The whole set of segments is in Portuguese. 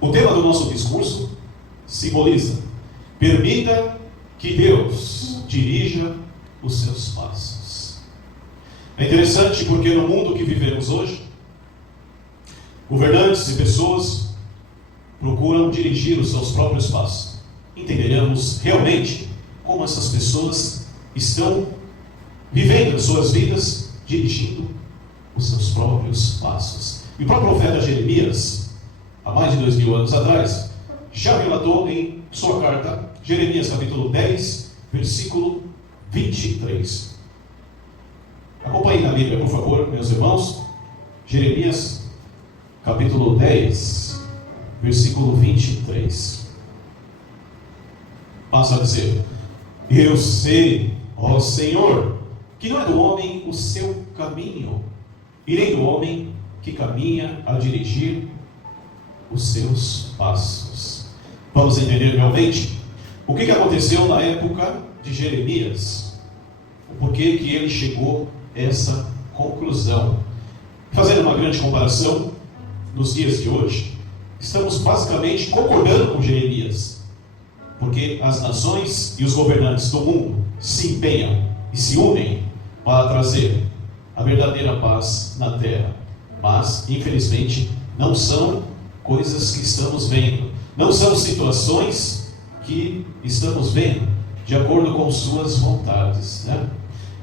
O tema do nosso discurso simboliza: permita que Deus dirija os seus passos. É interessante porque no mundo que vivemos hoje, governantes e pessoas procuram dirigir os seus próprios passos. Entenderemos realmente como essas pessoas estão vivendo as suas vidas, dirigindo os seus próprios passos. E o próprio profeta Jeremias, há mais de 2000 anos atrás, já relatou em sua carta, Jeremias capítulo 10, versículo 23. Acompanhe na Bíblia, por favor, meus irmãos. Jeremias capítulo 10, versículo 23. Passa a dizer: eu sei, ó Senhor, que não é do homem o seu caminho, e nem do homem que caminha a dirigir os seus passos. Vamos entender realmente o que aconteceu na época de Jeremias, o porquê que ele chegou a essa conclusão. Fazendo uma grande comparação, nos dias de hoje, estamos basicamente concordando com Jeremias, porque as nações e os governantes do mundo se empenham e se unem para trazer a verdadeira paz na terra. Mas, infelizmente, não são coisas que estamos vendo, não são situações que estamos vendo de acordo com suas vontades, né?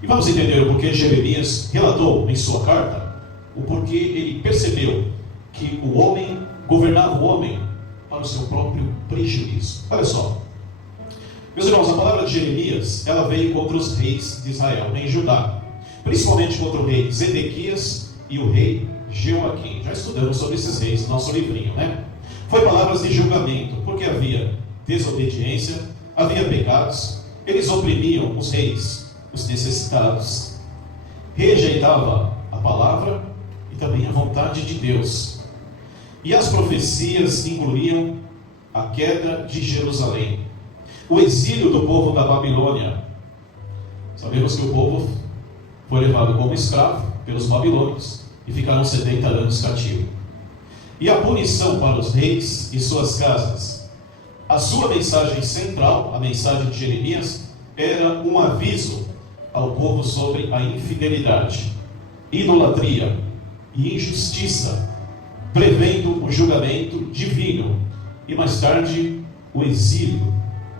E vamos entender o porquê Jeremias relatou em sua carta, o porquê ele percebeu que o homem governava o homem para o seu próprio prejuízo. Olha só, meus irmãos, a palavra de Jeremias, ela veio contra os reis de Israel, em Judá, principalmente contra o rei Zedequias e o rei Joaquim. Já estudamos sobre esses reis no nosso livrinho, né? Foi palavras de julgamento, porque havia desobediência, havia pecados, eles oprimiam os reis, os necessitados, rejeitava a palavra e também a vontade de Deus. E as profecias incluíam a queda de Jerusalém, o exílio do povo da Babilônia. Sabemos que o povo foi levado como escravo pelos babilônios e ficaram 70 anos cativos. E a punição para os reis e suas casas. A sua mensagem central, a mensagem de Jeremias, era um aviso ao povo sobre a infidelidade, idolatria e injustiça, prevendo o julgamento divino e mais tarde o exílio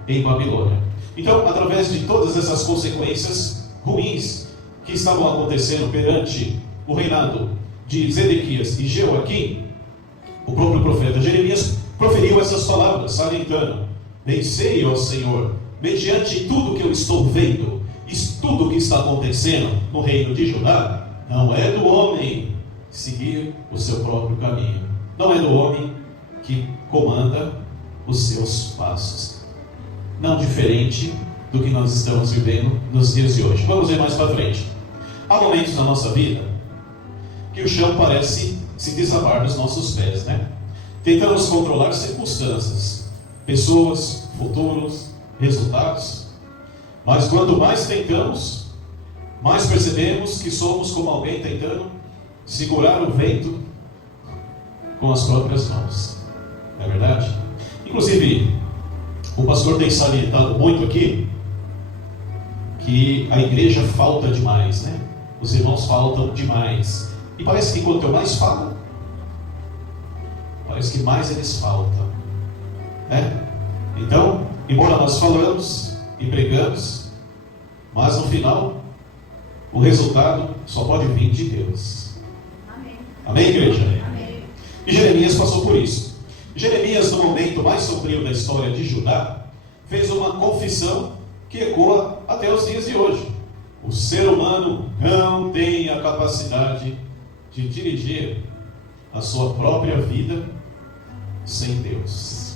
em Babilônia. Então, através de todas essas consequências ruins que estavam acontecendo perante o reinado de Zedequias e Joaquim, o próprio profeta Jeremias proferiu essas palavras, salientando: bem sei, ó Senhor, mediante tudo que eu estou vendo, tudo que está acontecendo no reino de Judá, não é do homem seguir o seu próprio caminho, não é do homem que comanda os seus passos. Não diferente do que nós estamos vivendo nos dias de hoje. Vamos ver mais para frente. Há momentos na nossa vida que o chão parece se desabar dos nossos pés, né? Tentamos controlar circunstâncias, pessoas, futuros, resultados, mas quanto mais tentamos, mais percebemos que somos como alguém tentando segurar o vento com as próprias mãos. Não é verdade? Inclusive, o pastor tem salientado muito aqui que a igreja falta demais, né? Os irmãos faltam demais. E parece que quanto eu mais falo, parece que mais eles faltam, né? Então, embora nós falamos e pregamos, mas no final, o resultado só pode vir de Deus. Amém, Amém, igreja? Amém. E Jeremias passou por isso. Jeremias, no momento mais sombrio da história de Judá, fez uma confissão que ecoa até os dias de hoje. O ser humano não tem a capacidade de dirigir a sua própria vida sem Deus.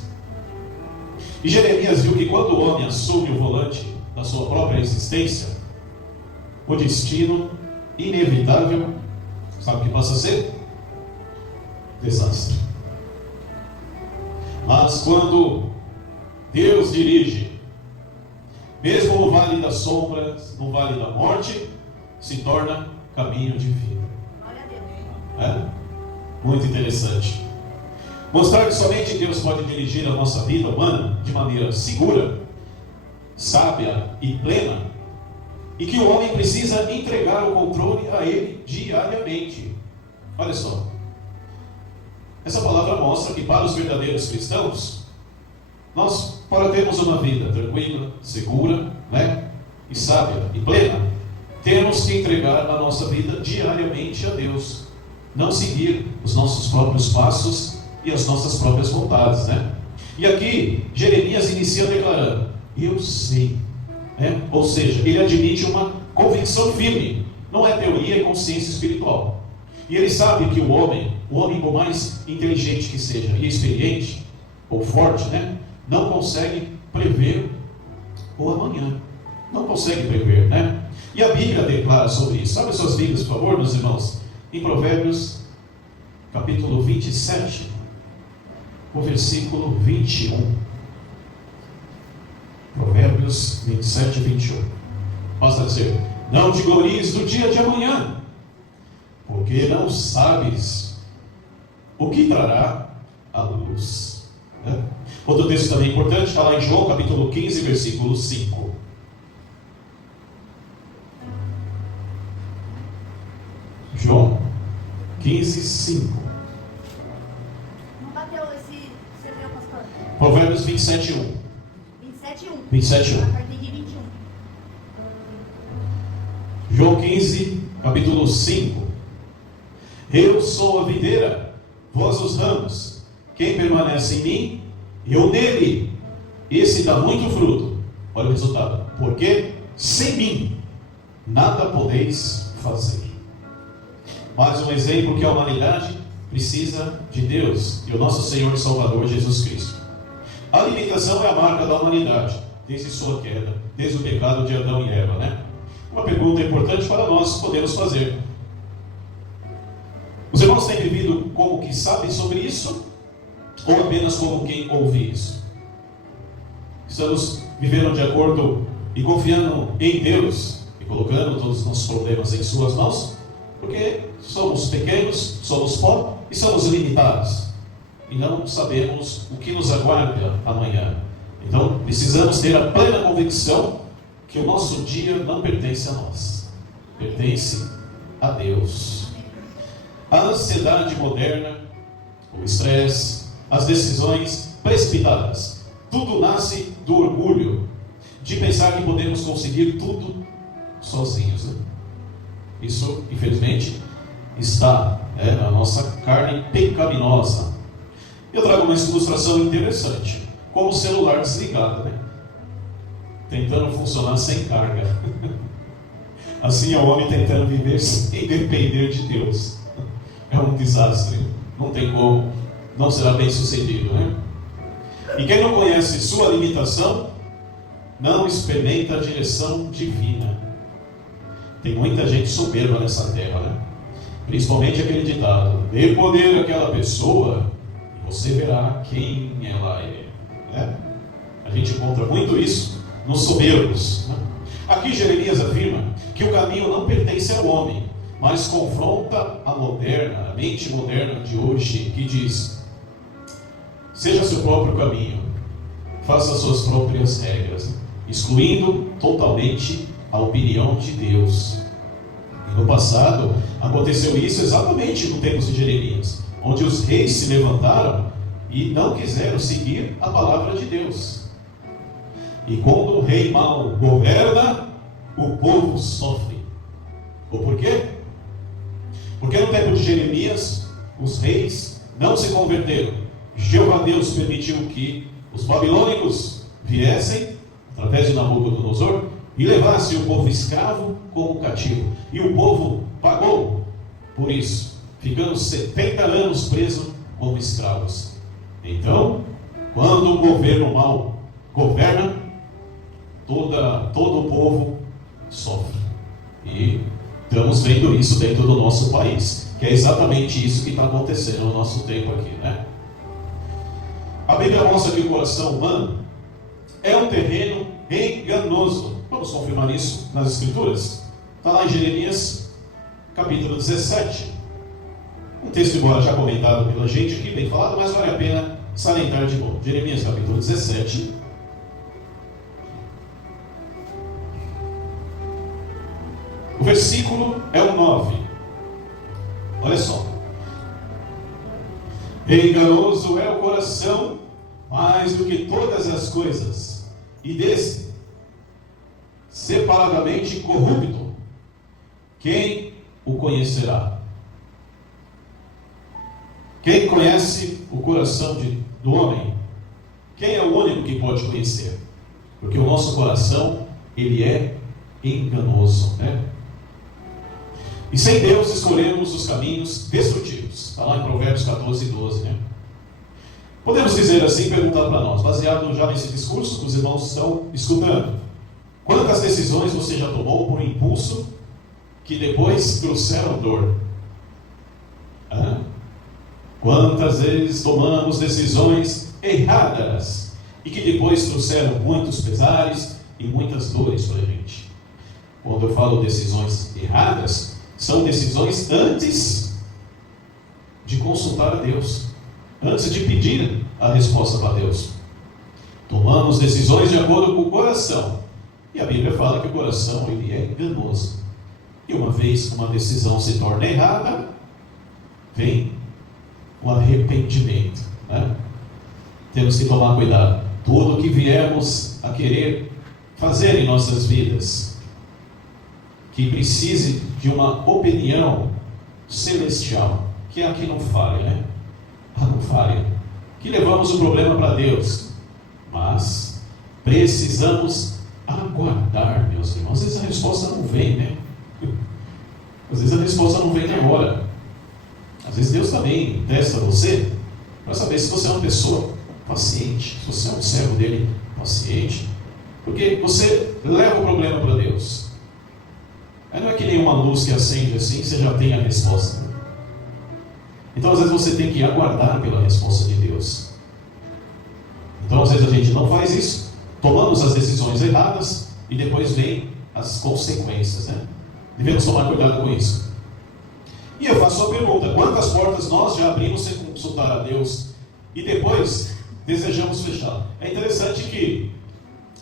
E Jeremias viu que quando o homem assume o volante da sua própria existência, o destino inevitável, sabe o que passa a ser? Desastre. Mas quando Deus dirige, mesmo no vale das sombras, no vale da morte, se torna caminho de vida. É? Muito interessante. Mostrar que somente Deus pode dirigir a nossa vida humana de maneira segura, sábia e plena, e que o homem precisa entregar o controle a Ele diariamente. Olha só, essa palavra mostra que para os verdadeiros cristãos, nós, para termos uma vida tranquila, segura, e sábia e plena, temos que entregar a nossa vida diariamente a Deus, não seguir os nossos próprios passos e as nossas próprias vontades, E aqui Jeremias inicia declarando: eu sei, ou seja, ele admite uma convicção firme, não é teoria e consciência espiritual. E ele sabe que o homem, por mais inteligente que seja e experiente ou forte, não consegue prever o amanhã, não consegue prever, E a Bíblia declara sobre isso. Abre suas Bíblias, por favor, meus irmãos, em Provérbios capítulo 27, o versículo 21. Provérbios 27 e 21. Basta dizer: não te glories do dia de amanhã, porque não sabes o que trará a luz. Outro texto também importante está lá em João capítulo 15, versículo 5. João 15, 5. Não bateu esse. Você leu, pastor? Provérbios 27, 1. 27, 1. 27, 1. A partir de 21. João 15, capítulo 5. Eu sou a videira, vós os ramos. Quem permanece em mim, eu nele, esse dá muito fruto. Olha o resultado. Porque sem mim nada podeis fazer. Mais um exemplo que a humanidade precisa de Deus e o nosso Senhor e Salvador Jesus Cristo. A alimentação é a marca da humanidade, desde sua queda, desde o pecado de Adão e Eva, Uma pergunta importante para nós podemos fazer: os irmãos têm vivido como que sabem sobre isso, ou apenas como quem ouve isso? Estamos vivendo de acordo e confiando em Deus e colocando todos os nossos problemas em suas mãos? Porque somos pequenos, somos pó e somos limitados. E não sabemos o que nos aguarda amanhã. Então, precisamos ter a plena convicção que o nosso dia não pertence a nós. Pertence a Deus. A ansiedade moderna, o estresse, as decisões precipitadas, tudo nasce do orgulho de pensar que podemos conseguir tudo sozinhos. Isso, infelizmente, está na nossa carne pecaminosa. Eu trago uma ilustração interessante, como o celular desligado, tentando funcionar sem carga. Assim é o homem tentando viver sem depender de Deus. É um desastre, não tem como, não será bem sucedido, E quem não conhece sua limitação, não experimenta a direção divina. Tem muita gente soberba nessa terra, Principalmente aquele ditado: dê poder àquela pessoa e você verá quem ela é. A gente encontra muito isso nos soberbos. Aqui Jeremias afirma que o caminho não pertence ao homem, mas confronta a mente moderna de hoje, que diz: seja seu próprio caminho, faça suas próprias regras, excluindo totalmente a opinião de Deus. E no passado aconteceu isso exatamente no tempo de Jeremias, onde os reis se levantaram e não quiseram seguir a palavra de Deus. E quando o rei mau governa, o povo sofre. Ou por quê? Porque no tempo de Jeremias, os reis não se converteram. Jeová Deus permitiu que os babilônicos viessem, através de Nabucodonosor, e levassem o povo escravo como cativo. E o povo pagou por isso, ficando 70 anos preso como escravos. Então, quando o governo mau governa, todo o povo sofre. E estamos vendo isso dentro do nosso país, que é exatamente isso que está acontecendo no nosso tempo aqui, A Bíblia mostra que o coração humano é um terreno enganoso. Vamos confirmar isso nas Escrituras? Está lá em Jeremias capítulo 17. Um texto, embora já comentado pela gente aqui, bem falado, mas vale a pena salientar de novo. Jeremias capítulo 17. O versículo é o 9. Olha só. Enganoso é o coração mais do que todas as coisas, e desse separadamente corrupto, quem o conhecerá? Quem conhece o coração do homem? Quem é o único que pode conhecer? Porque o nosso coração, ele é enganoso, né? E sem Deus escolhemos os caminhos destrutivos. Está lá em Provérbios 14, 12, né? Podemos dizer assim, perguntar para nós, baseado já nesse discurso que os irmãos estão escutando: quantas decisões você já tomou por impulso que depois trouxeram dor? Quantas vezes tomamos decisões erradas e que depois trouxeram muitos pesares e muitas dores para a gente? Quando eu falo decisões erradas, são decisões antes de consultar a Deus, antes de pedir a resposta para Deus. Tomamos decisões de acordo com o coração, e a Bíblia fala que o coração, ele é enganoso. E uma vez uma decisão se torna errada, vem o arrependimento, né? Temos que tomar cuidado. Tudo que viemos a querer fazer em nossas vidas, que precise de uma opinião celestial, que é a que não falha, né? A não falha. Que levamos o problema para Deus, mas precisamos aguardar, meus irmãos. Às vezes a resposta não vem, né? Às vezes a resposta não vem na hora. Às vezes Deus também testa você para saber se você é uma pessoa paciente, se você é um servo dele paciente, porque você leva o problema para Deus. Aí não é que nem uma luz que acende assim, você já tem a resposta. Então às vezes você tem que aguardar pela resposta de Deus. Então às vezes a gente não faz isso, tomamos as decisões erradas e depois vem as consequências, né? Devemos tomar cuidado com isso. E eu faço a pergunta: quantas portas nós já abrimos sem consultar a Deus e depois desejamos fechar? É interessante que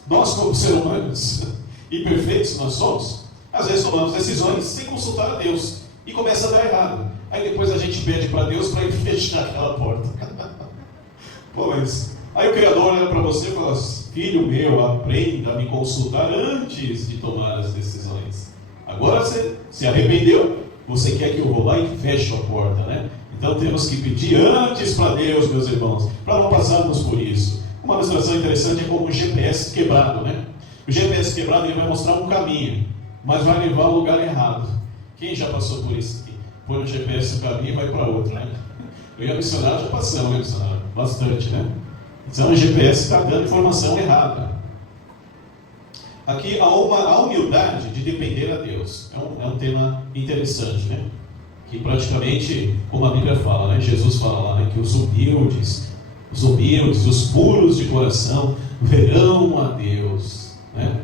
nós, como seres humanos imperfeitos nós somos, às vezes tomamos decisões sem consultar a Deus e começa a dar errado. Aí depois a gente pede para Deus para ir fechar aquela porta. Pô, mas aí o Criador olha para você e fala: filho meu, aprenda a me consultar antes de tomar as decisões. Agora você se arrependeu, você quer que eu vou lá e feche a porta, né? Então temos que pedir antes para Deus, meus irmãos, para não passarmos por isso. Uma ilustração interessante é como um GPS quebrado, né? O GPS quebrado, ele vai mostrar um caminho, mas vai levar ao lugar errado. Quem já passou por isso aqui? Põe no GPS um caminho e vai para outro, né? Eu e a missionária já passamos, né, missionária? Bastante, né? Então o GPS está dando informação errada. Aqui há a humildade de depender a Deus. É um tema interessante, né? Que praticamente, como a Bíblia fala, né? Jesus fala lá, né? Que os humildes, os puros de coração verão a Deus, né?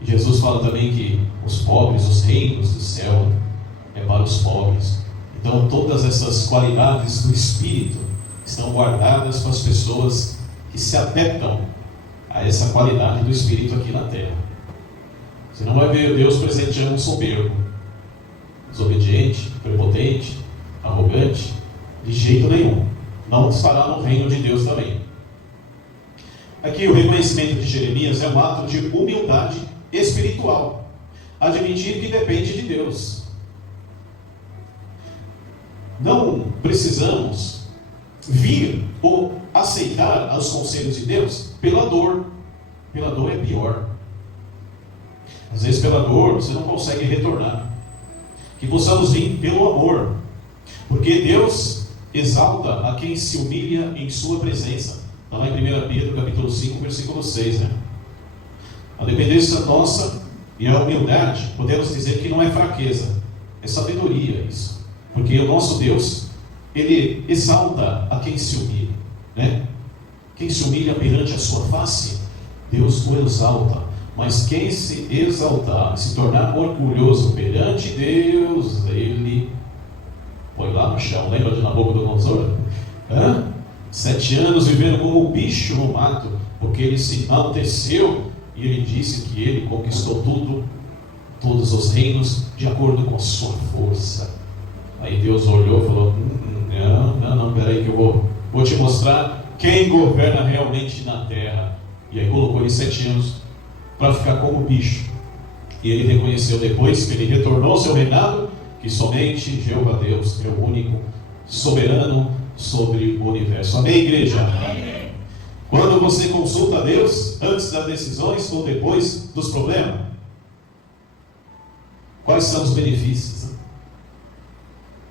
E Jesus fala também que os pobres, os reinos do céu é para os pobres. Então todas essas qualidades do Espírito estão guardadas para as pessoas que se atentam a essa qualidade do Espírito aqui na terra. Você não vai ver Deus presenteando um soberbo, desobediente, prepotente, arrogante, de jeito nenhum. Não estará no reino de Deus também. Aqui o reconhecimento de Jeremias é um ato de humildade espiritual, admitir que depende de Deus. Não precisamos vir ou aceitar os conselhos de Deus pela dor. Pela dor é pior. Às vezes pela dor você não consegue retornar. Que possamos vir pelo amor, porque Deus exalta a quem se humilha em sua presença. Está lá em 1 Pedro capítulo 5, versículo 6, né? A dependência nossa e a humildade, podemos dizer que não é fraqueza, é sabedoria isso. Porque o nosso Deus, Ele exalta a quem se humilha, né? Quem se humilha perante a sua face, Deus o exalta. Mas quem se exaltar, se tornar orgulhoso perante Deus, Ele Foi lá no chão, lembra de Nabucodonosor? 7 anos vivendo como bicho no mato, porque ele se enalteceu e ele disse que ele conquistou tudo, todos os reinos, de acordo com a sua força. Aí Deus olhou e falou: não, peraí que eu vou te mostrar quem governa realmente na terra. E aí colocou ele 7 anos para ficar como bicho. E ele reconheceu depois que ele retornou ao seu reinado, que somente Jeová Deus é o único soberano sobre o universo. Amém, igreja? Amém. Quando você consulta a Deus, antes das decisões ou depois dos problemas, quais são os benefícios?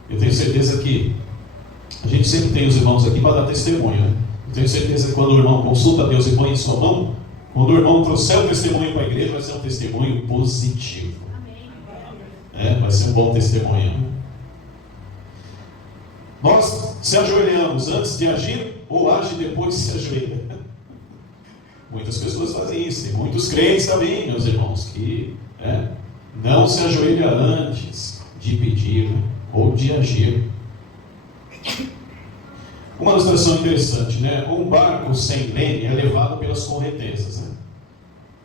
Eu tenho certeza que a gente sempre tem os irmãos aqui para dar testemunho, né? Eu tenho certeza que quando o irmão consulta a Deus e põe em sua mão, quando o irmão trouxer o testemunho para a igreja, vai ser um testemunho positivo. Vai ser um bom testemunho. Nós se ajoelhamos antes de agir ou age depois de se ajoelha? Muitas pessoas fazem isso, e muitos crentes também, meus irmãos, que não se ajoelha antes de pedir ou de agir. Uma ilustração interessante, né? Um barco sem leme é levado pelas correntezas, né?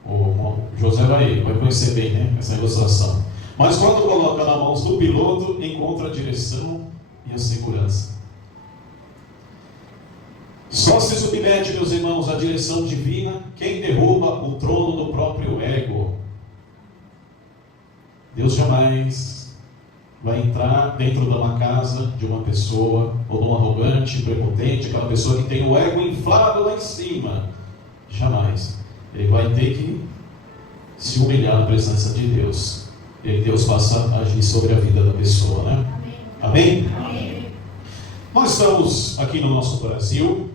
O José vai conhecer bem, né, essa ilustração. Mas quando coloca nas mãos do piloto, encontra a direção e a segurança. Só se submete, meus irmãos, à direção divina quem derruba o trono do próprio ego. Deus jamais vai entrar dentro de uma casa de uma pessoa, ou de um arrogante, prepotente, aquela pessoa que tem o ego inflado lá em cima. Jamais. Ele vai ter que se humilhar na presença de Deus. E Deus passa a agir sobre a vida da pessoa, né? Amém? Amém? Nós estamos aqui no nosso Brasil,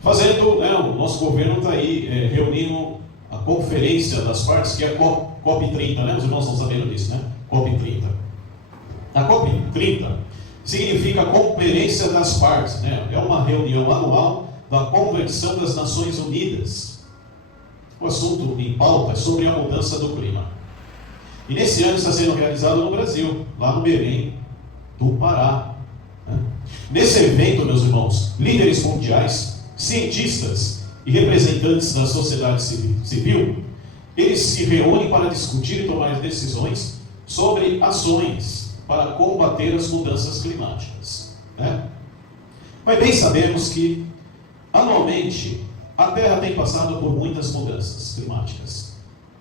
fazendo, o nosso governo está aí reunindo a conferência das partes, que é a COP30, né? Os irmãos estão sabendo disso, né? COP30. A COP30 significa Conferência das Partes, né? É uma reunião anual da Convenção das Nações Unidas. O assunto em pauta é sobre a mudança do clima. E nesse ano está sendo realizado no Brasil, lá no Belém do Pará. Nesse evento, meus irmãos, líderes mundiais, cientistas e representantes da sociedade civil, eles se reúnem para discutir e tomar decisões sobre ações para combater as mudanças climáticas. Mas bem sabemos que, anualmente, a Terra tem passado por muitas mudanças climáticas,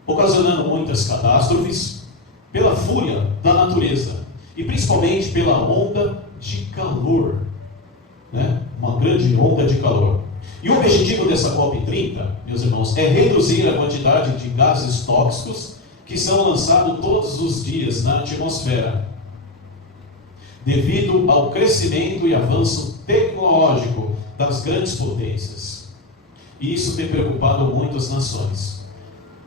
ocasionando muitas catástrofes pela fúria da natureza e principalmente pela onda de calor, uma grande onda de calor. E o objetivo dessa COP30, meus irmãos, é reduzir a quantidade de gases tóxicos que são lançados todos os dias na atmosfera, devido ao crescimento e avanço tecnológico das grandes potências. E isso tem preocupado muito as nações,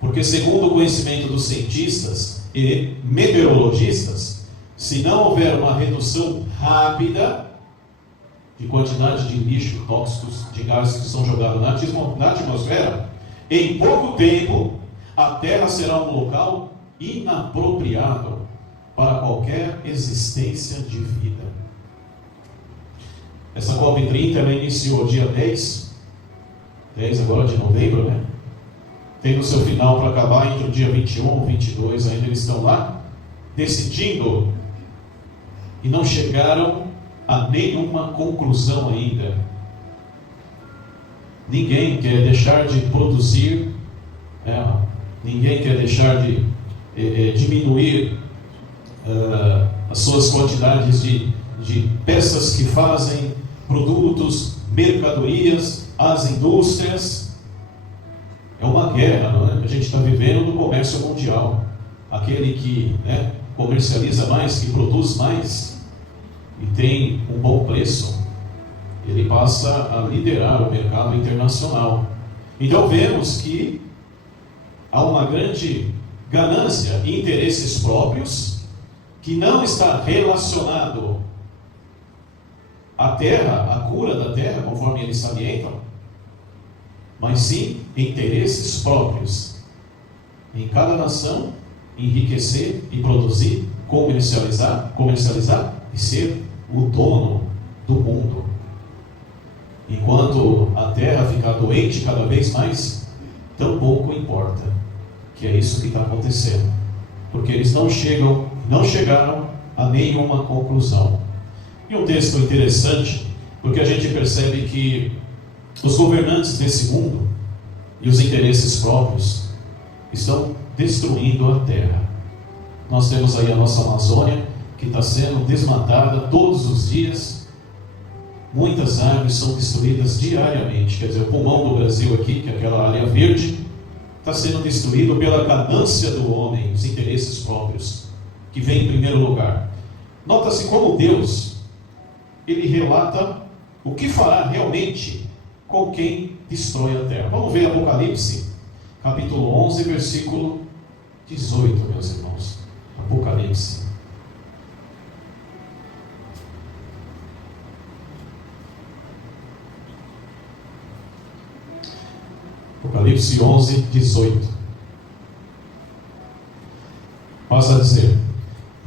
porque segundo o conhecimento dos cientistas e meteorologistas, se não houver uma redução rápida de quantidade de lixo, tóxicos, de gases que são jogados na atmosfera, em pouco tempo a Terra será um local inapropriado para qualquer existência de vida. Essa COP30 ela iniciou dia 10 agora de novembro, né? Tem no seu final para acabar entre o dia 21 e 22, ainda eles estão lá decidindo e não chegaram a nenhuma conclusão ainda. Ninguém quer deixar de produzir, ninguém quer deixar de diminuir as suas quantidades de peças que fazem produtos, mercadorias, as indústrias. É uma guerra, não é? A gente está vivendo no comércio mundial. Aquele que comercializa mais, que produz mais e tem um bom preço, ele passa a liderar o mercado internacional. Então vemos que há uma grande ganância e interesses próprios que não está relacionado à terra, à cura da terra, conforme eles salientam, mas sim interesses próprios em cada nação, enriquecer e produzir comercializar e ser o dono do mundo. Enquanto a terra ficar doente cada vez mais, tão pouco importa, que é isso que está acontecendo, porque eles não chegaram a nenhuma conclusão. E um texto interessante, porque a gente percebe que os governantes desse mundo e os interesses próprios estão destruindo a terra. Nós temos aí a nossa Amazônia, que está sendo desmatada todos os dias. Muitas árvores são destruídas diariamente. Quer dizer, o pulmão do Brasil aqui, que é aquela área verde, está sendo destruído pela ganância do homem, os interesses próprios, que vem em primeiro lugar. Nota-se como Deus, ele relata o que fará realmente com quem destrói a terra. Vamos ver Apocalipse, capítulo 11, versículo 18, meus irmãos. Apocalipse. Apocalipse 11, 18. Passa a dizer: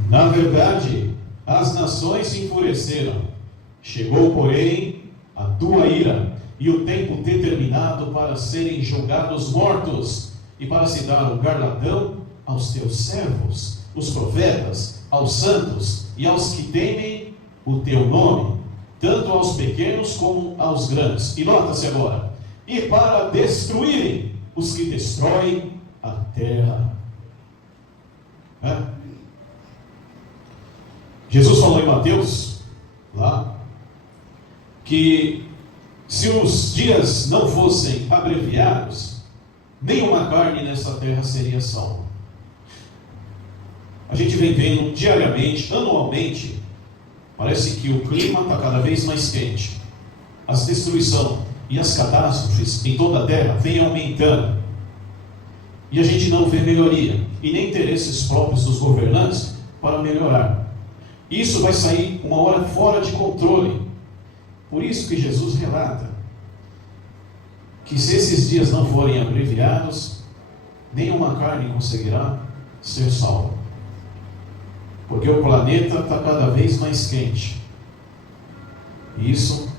na verdade, as nações se enfureceram. Chegou, porém, a tua ira e o tempo determinado para serem julgados mortos e para se dar o galardão aos teus servos, os profetas, aos santos e aos que temem o teu nome, tanto aos pequenos como aos grandes. E nota-se agora: e para destruírem os que destroem a terra. Jesus falou em Mateus, lá, que se os dias não fossem abreviados, nenhuma carne nessa terra seria salva. A gente vem vendo diariamente, anualmente, parece que o clima está cada vez mais quente. As destruições e as catástrofes em toda a terra vêm aumentando. E a gente não vê melhoria, e nem interesses próprios dos governantes para melhorar. Isso vai sair uma hora fora de controle. Por isso que Jesus relata que se esses dias não forem abreviados, nenhuma carne conseguirá ser salva. Porque o planeta está cada vez mais quente. E isso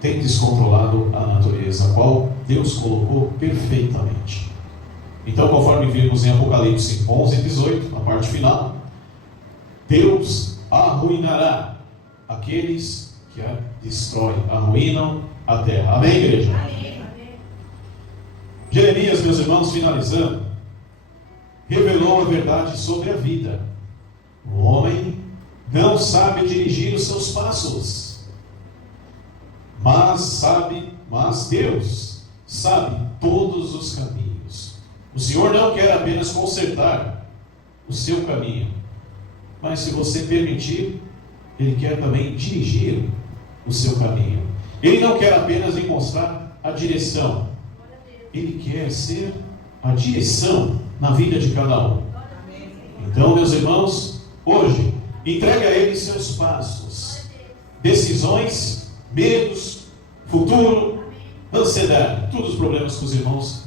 tem descontrolado a natureza, a qual Deus colocou perfeitamente. Então, conforme vimos em Apocalipse 11, 18, na parte final, Deus arruinará aqueles que a destroem, arruinam a terra. Amém, igreja? Amém. Jeremias, meus irmãos, finalizando, revelou a verdade sobre a vida. O homem não sabe dirigir os seus passos, mas Deus sabe todos os caminhos. O Senhor não quer apenas consertar o seu caminho, mas se você permitir, Ele quer também dirigir o seu caminho. Ele não quer apenas lhe mostrar a direção, Ele quer ser a direção na vida de cada um. Então, meus irmãos, hoje, entregue a Ele seus passos, decisões, medos, futuro, ansiedade, todos os problemas que os irmãos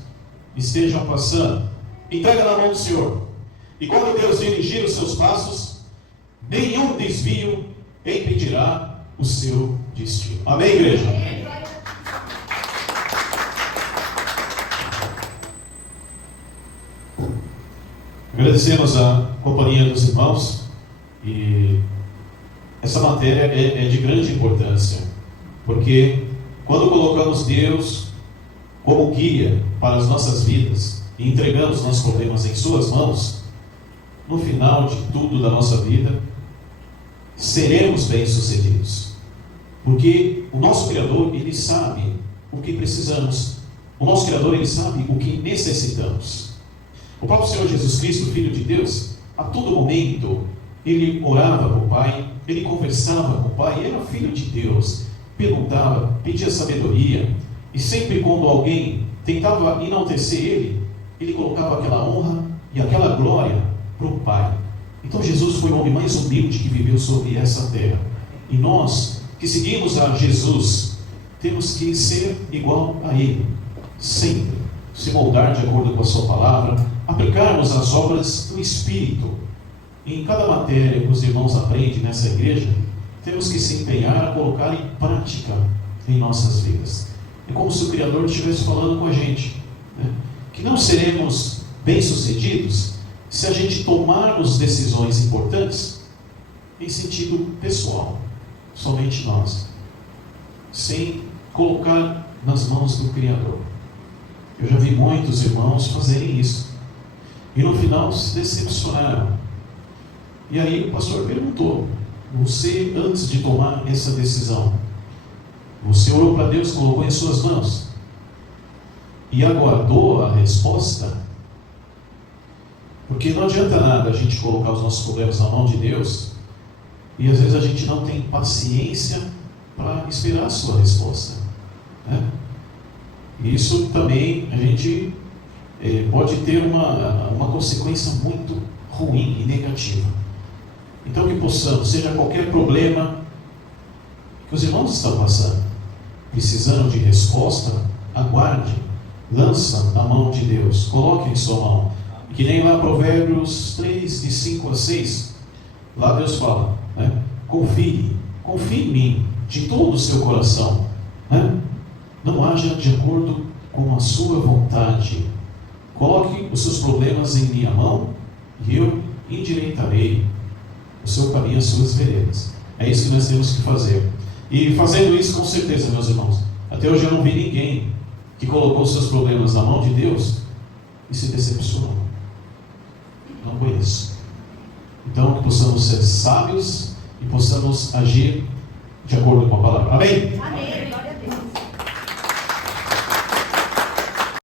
estejam passando. Entrega na mão do Senhor. E quando Deus dirigir os seus passos, nenhum desvio impedirá o seu destino. Amém, igreja? Agradecemos a companhia dos irmãos, e essa matéria é de grande importância, porque quando colocamos Deus como guia para as nossas vidas e entregamos nossos problemas em suas mãos, no final de tudo da nossa vida, seremos bem-sucedidos, porque o nosso Criador, Ele sabe o que precisamos, o nosso Criador, Ele sabe o que necessitamos. O próprio Senhor Jesus Cristo, Filho de Deus, a todo momento, Ele orava com o Pai, Ele conversava com o Pai, Ele era Filho de Deus, perguntava, pedia sabedoria, e sempre quando alguém tentava enaltecer Ele, Ele colocava aquela honra e aquela glória para o Pai. Então Jesus foi o homem mais humilde que viveu sobre essa terra, e nós que seguimos a Jesus, temos que ser igual a Ele, sempre, se moldar de acordo com a sua palavra, aplicarmos as obras do Espírito, em cada matéria que os irmãos aprendem nessa igreja, temos que se empenhar a colocar em prática em nossas vidas. É como se o Criador estivesse falando com a gente, né? Que não seremos bem-sucedidos se a gente tomarmos decisões importantes em sentido pessoal, somente nós, sem colocar nas mãos do Criador. Eu já vi muitos irmãos fazerem isso, e no final se decepcionaram. E aí o pastor perguntou: você, antes de tomar essa decisão, você orou para Deus, colocou em suas mãos e aguardou a resposta? Porque não adianta nada a gente colocar os nossos problemas na mão de Deus e às vezes a gente não tem paciência para esperar a sua resposta, né? Isso também a gente pode ter uma consequência muito ruim e negativa. Então que possamos, seja qualquer problema que os irmãos estão passando, precisando de resposta, aguarde, lança na mão de Deus, coloque em sua mão. Que nem lá Provérbios 3, de 5 a 6, lá Deus fala, né? Confie em mim de todo o seu coração, né? Não haja de acordo com a sua vontade. Coloque os seus problemas em minha mão e eu endireitarei o seu caminho, as suas veredas. É isso que nós temos que fazer. E fazendo isso, com certeza, meus irmãos, até hoje eu não vi ninguém que colocou os seus problemas na mão de Deus e se decepcionou. Não conheço. Então, que possamos ser sábios e possamos agir de acordo com a palavra. Amém? Amém.